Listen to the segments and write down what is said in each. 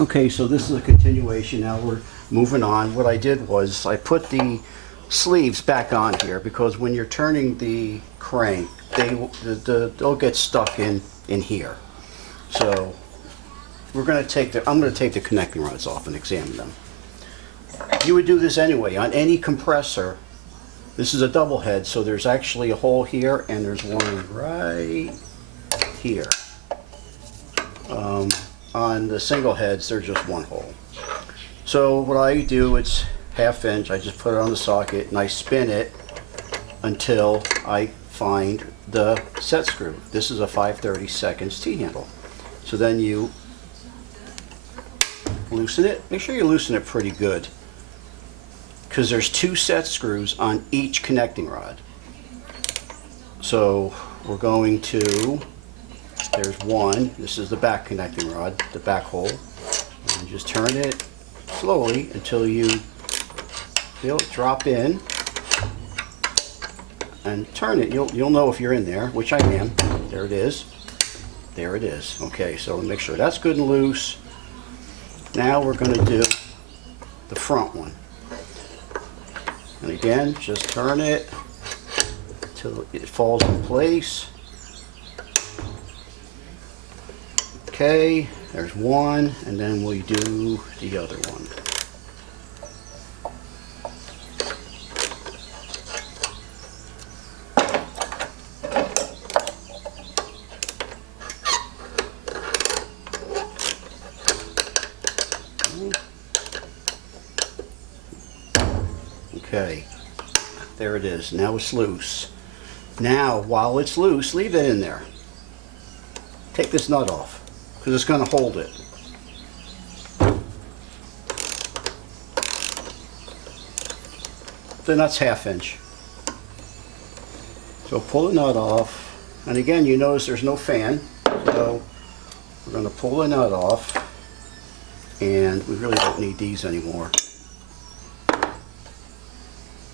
Okay, so this is a continuation. Now we're moving on. What I did was I put the sleeves back on here because when you're turning the crank, they'll get stuck in here. So I'm going to take the connecting rods off and examine them. You would do this anyway on any compressor. This is a double head, so there's actually a hole here and there's one right here. On the single heads, there's just one hole. So what I do, it's 1/2 inch. I just put it on the socket and I spin it until I find the set screw. This is a 5/32 T-handle. So then you loosen it. Make sure you loosen it pretty good, because there's 2 set screws on each connecting rod. So we're going to, there's one, this is the back connecting rod, the back hole, and just turn it slowly until you feel it drop in, and turn it. You'll know if you're in there, which I am. There it is. There it is. Okay, so make sure that's good and loose. Now we're going to do the front one. And again, just turn it until it falls in place. Okay, there's one, and then we do the other one. Okay, there it is. Now it's loose. Now, while it's loose, leave it in there. Take this nut off, because it's going to hold it. The nut's 1/2 inch. So pull the nut off, and again, you notice there's no fan, so we're going to pull the nut off, and we really don't need these anymore.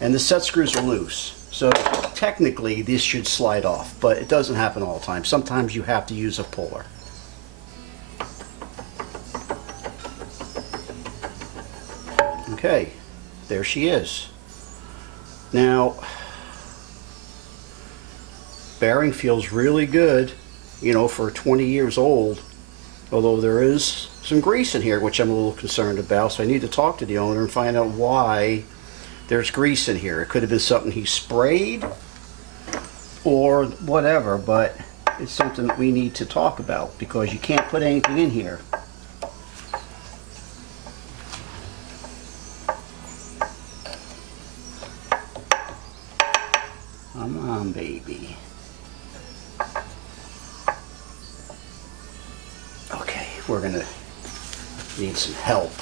And the set screws are loose, so technically this should slide off, but it doesn't happen all the time. Sometimes you have to use a puller. Okay, there she is. Now, bearing feels really good, you know, for 20 years old, although there is some grease in here, which I'm a little concerned about, so I need to talk to the owner and find out why there's grease in here. It could have been something he sprayed or whatever, but it's something that we need to talk about because you can't put anything in here. Come on, baby. Okay, we're gonna need some help.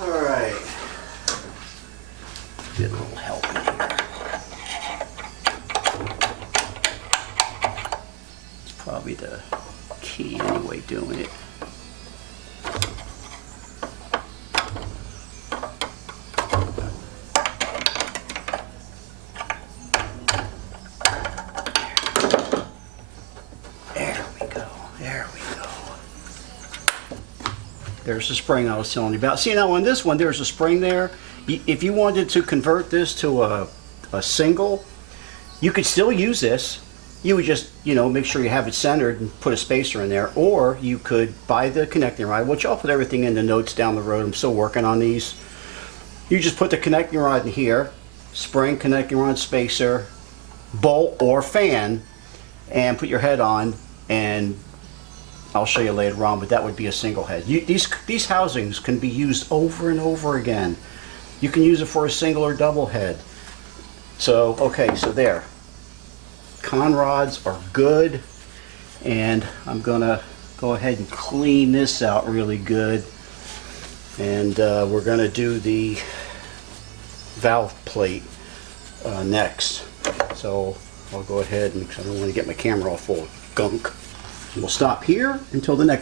Alright, get a little help in here. It's probably the key anyway doing it. There we go, there we go. There's the spring I was telling you about. See, now on this one, there's a spring there. If you wanted to convert this to a single, you could still use this. You would just, you know, make sure you have it centered and put a spacer in there. Or you could buy the connecting rod, which I'll put everything in the notes down the road. I'm still working on these. You just put the connecting rod in here, spring, connecting rod, spacer, bolt or fan, and put your head on, and I'll show you later on, but that would be a single head. These housings can be used over and over again. You can use it for a single or double head. So, okay, so there. Con rods are good, and I'm gonna go ahead and clean this out really good. And we're gonna do the valve plate next. So I'll go ahead and, because I don't want to get my camera all full of gunk. We'll stop here until the next